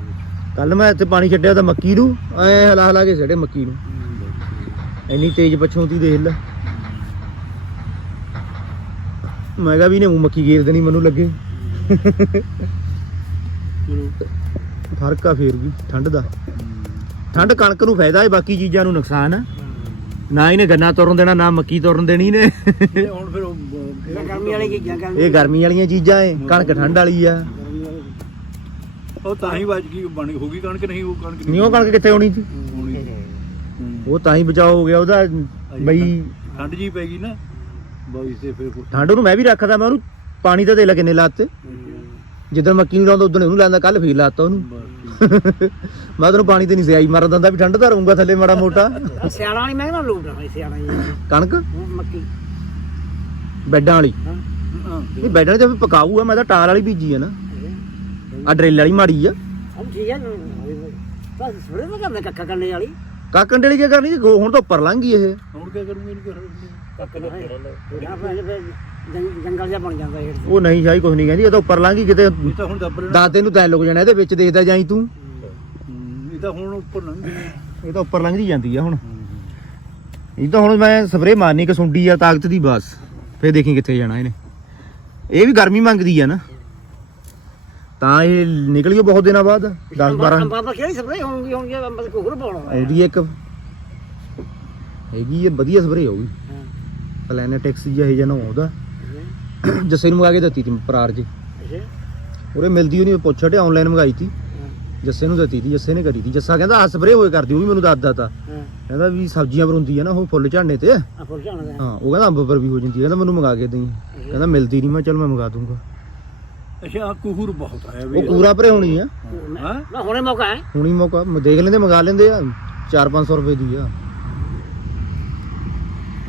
ਕੱਲ ਮੈਂ ਇੱਥੇ ਪਾਣੀ ਛੱਡਿਆ ਤਾਂ ਮੱਕੀ ਨੂੰ, ਐ ਹਲਾ ਹਲਾ ਕੇ ਛੱਡੇ ਮੱਕੀ ਨੂੰ। ਇੰਨੀ ਤੇਜ਼ ਪੱਛੋਂ ਤੀ ਦੇਖ ਲੈ। ਮੈਂ ਕਿਹਾ ਵੀ ਨੇ ਮੂੰਹ ਮੱਕੀ ਗੇਰ ਦੇਣੀ ਮੈਨੂੰ ਲੱਗੇ। ਫ਼ਰਕ ਆ ਫੇਰ ਵੀ, ਠੰਡ ਦਾ। ਠੰਡ ਕਣਕ ਨੂੰ ਫਾਇਦਾ ਹੈ, ਬਾਕੀ ਚੀਜ਼ਾਂ ਨੂੰ ਨੁਕਸਾਨ ਆ। ਨਾ ਇਹਨੇ ਗੰਨਾ ਤੁਰਨ ਦੇਣਾ, ਨਾ ਮੱਕੀ ਤੁਰਨ ਦੇਣੀ ਨੇ ਹੁਣ ਫਿਰ ਇਹ ਗਰਮੀ ਵਾਲੀ ਚੀਜ਼ਾਂ ਗਰਮੀ ਇਹ ਗਰਮੀ ਵਾਲੀਆਂ ਚੀਜ਼ਾਂ ਏ ਕਣਕ ਠੰਡ ਵਾਲੀ ਆ। ਗਰਮੀ ਵਾਲੀ ਉਹ ਤਾਂ ਹੀ ਵੱਜ ਗਈ ਬਣ ਹੋ ਗਈ ਕਣਕ ਨਹੀਂ ਉਹ ਕਣਕ ਨਹੀਂ ਉਹ ਕਣਕ ਕਿੱਥੇ ਹੋਣੀ ਸੀ? ਹੋਣੀ ਸੀ। ਹੂੰ। ਉਹ ਤਾਂ ਹੀ ਬਚਾਓ ਹੋ ਗਿਆ ਉਹਦਾ ਬਈ ਠੰਡ ਜੀ ਪੈ ਗਈ ਨਾ ਬਾਈ ਤੇ ਫਿਰ ਕੁਛ- ਠੰਡ ਨੂੰ ਮੈਂ ਵੀ ਰੱਖਦਾ ਮੈਂ ਉਹਨੂੰ ਪਾਣੀ ਤਾਂ ਦੇ ਲਾ ਕਿੰਨੇ ਲਾਤੇ। ਜਿੱਦਣ ਮੱਕੀ ਨੂੰ ਲਾਉਂਦਾ ਉਦੋਂ ਉਹਨੂੰ ਲਾਉਂਦਾ ਕੱਲ ਫੇਰ ਲਾਤਾ ਉਹਨੂੰ। ਬਸ। ਠੀਕ। ਮੈਂ ਤੈਨੂੰ ਪਾਣੀ ਤੇ ਨਹੀਂ ਸਿਆਈ ਮਾਰ ਦਿੰਦਾ ਵੀ ਠੰਡ ਤਾਂ ਰਹੂੰਗਾ ਥੱਲੇ ਮਾੜਾ ਮੋਟਾ। ਸਿਆਲਾਂ ਵਾਲੀ ਮੈਂ ਨਾ ਲੂਟ ਰਹਾ ਸਿਆਲਾਂ ਜੀ ਕਣਕ? ਮੱਕੀ। ਬੈਡਾਂ ਵਾਲੀ। ਹਾਂ ਨਹੀਂ ਬੈਡਾਂ ਵਾਲੀ ਤਾਂ ਫਿਰ ਪਕਾਊ ਆ ਮੈਂ ਤਾਂ ਟਾਰ ਵਾਲੀ ਬੀਜੀ ਆ ਨਾ। ਆ ਡਰਿੱਲ ਵਾਲੀ ਮਾੜੀ ਆ। ਠੀਕ ਹੈ ਬਸ ਸਵੇਰੇ ਮੈਂ ਕਰਨਾ ਕੱਕਾ ਕਰਨੇ ਵਾਲੀ। ਕਾਕਣ ਡੇਲੀ ਕੀ ਕਰਨੀ? ਹੁਣ ਤਾਂ ਉੱਪਰ ਲੰਘ ਗਈ ਇਹ। ਹੁਣ ਕੀ ਕਰੂੰਗੇ ਇਹਨੂੰ ਜਾਂ ਬਣ ਜਾਂਦਾ ਇਹ। ਉਹ ਨਹੀਂ ਸ਼ਾਹੀ ਕੁਝ ਨਹੀਂ ਕਹਿੰਦੀ ਇਹ ਤਾਂ ਉੱਪਰ ਲੰਘ ਗਈ ਕਿਤੇ ਇਹ ਤਾਂ ਹੁਣ ਦੱਬ ਲੈਣਾ। ਦਾਤੇ ਨੂੰ ਤੈ ਲੁਕ ਜਾਣਾ ਇਹਦੇ ਵਿੱਚ ਦੇਖਦਾ ਜਾਈ ਤੂੰ। ਇਹ ਤਾਂ ਹੁਣ ਉੱਪਰ ਲੰਘ ਗਈ। ਇਹ ਤਾਂ ਉੱਪਰ ਲੰਘਦੀ ਜਾਂਦੀ ਆ ਹੁਣ। ਇਹ ਤਾਂ ਹੁਣ ਮੈਂ ਸਪਰੇ ਮਾਰਨੀ ਕਸੁੰਡੀ ਆ ਤਾਕਤ ਦੀ ਬਸ। ਫੇਰ ਦੇਖੀ ਕਿੱਥੇ ਜਾਣਾ ਇਹਨੇ। ਇਹ ਵੀ ਗਰਮੀ ਮੰਗਦੀ ਆ ਨਾ। ਤਾਂ ਇਹ ਨਿਕਲਿਓ ਬਹੁਤ ਦਿਨਾਂ ਬਾਅਦ 10 12 ਅੰਬਾਂ ਪਰ ਕਿਹੜੀ ਸਪਰੇ ਹੋਣਗੀ ਹੋਣਗੀ ਅੰਬਾਂ ਦੇ ਕੋਹਰ ਪਾਉਣਾ ਇਹਦੀ ਇੱਕ ਹੈਗੀ ਇਹ ਵਧੀਆ ਸਪਰੇ ਹੋਊਗੀ। ਪਲੈਨੇਟਿਕਸ ਜਿਹਾ ਇਹ ਜਿਹਾ ਨਾ ਉਹਦਾ। [COUGHS] ਜੱਸੇ ਨੂੰ ਮੰਗਾ ਕੇ ਦਿੱਤੀ ਤੀ ਪਰਾਰ ਜੀ। ਉਰੇ ਮਿਲਦੀ ਹੋਣੀ ਪੁੱਛ ਹਟੇ ਆਨਲਾਈਨ ਮੰਗਾਈ ਤੀ। ਜੱਸੇ ਨੂੰ ਦਿੱਤੀ ਤੀ ਜੱਸੇ ਨੇ ਕਰੀ ਤੀ। ਜੱਸਾ ਕਹਿੰਦਾ ਆ ਸਪਰੇ ਹੋਏ ਕਰਦੀ ਉਹ ਵੀ ਮੈਨੂੰ ਦੱਸਦਾ ਤਾ। ਕਹਿੰਦਾ ਵੀ ਸਬਜ਼ੀਆਂ ਪਰ ਹੁੰਦੀ ਆ ਨਾ ਉਹ ਫੁੱਲ ਝਾੜਨੇ ਤੇ। ਆ ਫੁੱਲ ਜਾਣਾ ਹਾਂ ਉਹ ਕਹਿੰਦਾ ਅੰਬ ਪਰ ਵੀ ਹੋ ਜਾਂਦੀ ਹੈ ਕਹਿੰਦਾ ਮੈਨੂੰ ਮੰਗਾ ਕੇ ਦੇਈ। ਕਹਿੰਦਾ ਮਿਲਦੀ ਨਹੀਂ ਮੈਂ ਚਲ ਮੈਂ ਮੰਗਾ ਦੂੰਗਾ। ਅੱਛਾ ਆਹ ਕੁਹੂਰ ਬਹੁਤ ਆਇਆ ਵੀ। ਉਹ ਪੂਰਾ ਭਰੇ ਹੋਣੀ ਆ। ਹਾਂ। ਨਾ ਹੁਣੇ ਮੌਕਾ ਹੈ। ਹੁਣੀ ਮੌਕਾ। ਮ- ਦੇਖ ਲੈਂਦੇ ਮੰਗਾ ਲੈਂਦੇ ਆ। 4-500 ਰੁਪਏ ਦੀ ਆ।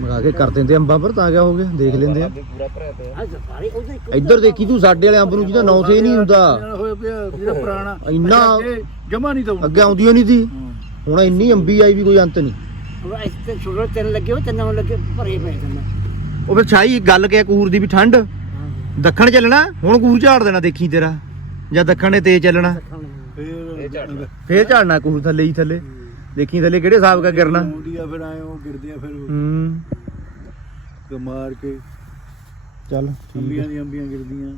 ਮੰਗਾ ਕੇ ਕਰ ਦਿੰਦੇ ਅੰਬਾਂ ਪਰ ਤਾਂ ਕਿਆ ਹੋ ਗਿਆ। ਦੇਖ ਲੈਂਦੇ ਆ। ਪੂਰਾ ਭਰਿਆ ਪਿਆ। ਇੱਧਰ ਦੇਖੀ ਤੂੰ ਸਾਡੇ ਵਾਲੇ ਅੰਬ ਨੂੰ ਜਿਹਦਾ ਨੌ ਸੇ ਨਹੀਂ ਹੁੰਦਾ। ਜਿਹੜਾ ਹੋਇਆ ਪਿਆ ਜਿਹੜਾ ਪੁਰਾਣਾ। ਇੰਨਾ- ਜਮਾ ਨਹੀਂ ਤਾਂ ਅੱਗੇ ਆਉਂਦੀ ਨਹੀਂ ਸੀ। ਹੁਣ ਇੰਨੀ ਅੰਬੀ ਆਈ ਵੀ ਕੋਈ ਅੰਤ ਨਹੀਂ। ਹੁਣ ਇੱਥੇ ਛੋਟੇ ਤਿੰਨ ਲੱਗੇ ਹੋਏ ਤਿੰਨਾਂ ਨੂੰ ਲੱਗੇ ਭਰੇ ਪਏ ਤਿੰਨ। ਉਹ ਫਿਰ ਛਾਈ ਗੱਲ ਕਿਹਾ ਕੂਰ ਦੀ ਵੀ ਠੰਡ। ਦੱਖਣ ਚੱਲਣਾ ਹੁਣ ਕੂਰ ਝਾੜ ਦੇਣਾ ਦੇਖੀ ਤੇਰਾ। ਜਾਂ ਦੱਖਣ ਨੇ ਤੇਜ਼ ਚੱਲਣਾ। ਫਿਰ ਫੇਰ ਝਾੜਨਾ ਕੂਰ ਥੱਲੇ ਹੀ ਥੱਲੇ। ਦੇਖੀ ਥੱਲੇ ਕਿਹੜੇ ਹਿਸਾਬ ਕਾ ਗਿਰਨਾ। ਆਉਂਦੀ ਆ ਫਿਰ ਆਏ ਉਹ ਗਿਰਦੇ ਆ ਫਿਰ ਹੂੰ। ਮਾਰ ਕੇ ਚੱਲ ਅੰਬੀਆਂ ਦੀਆਂ ਅੰਬੀਆਂ ਗਿਰਦੀਆਂ।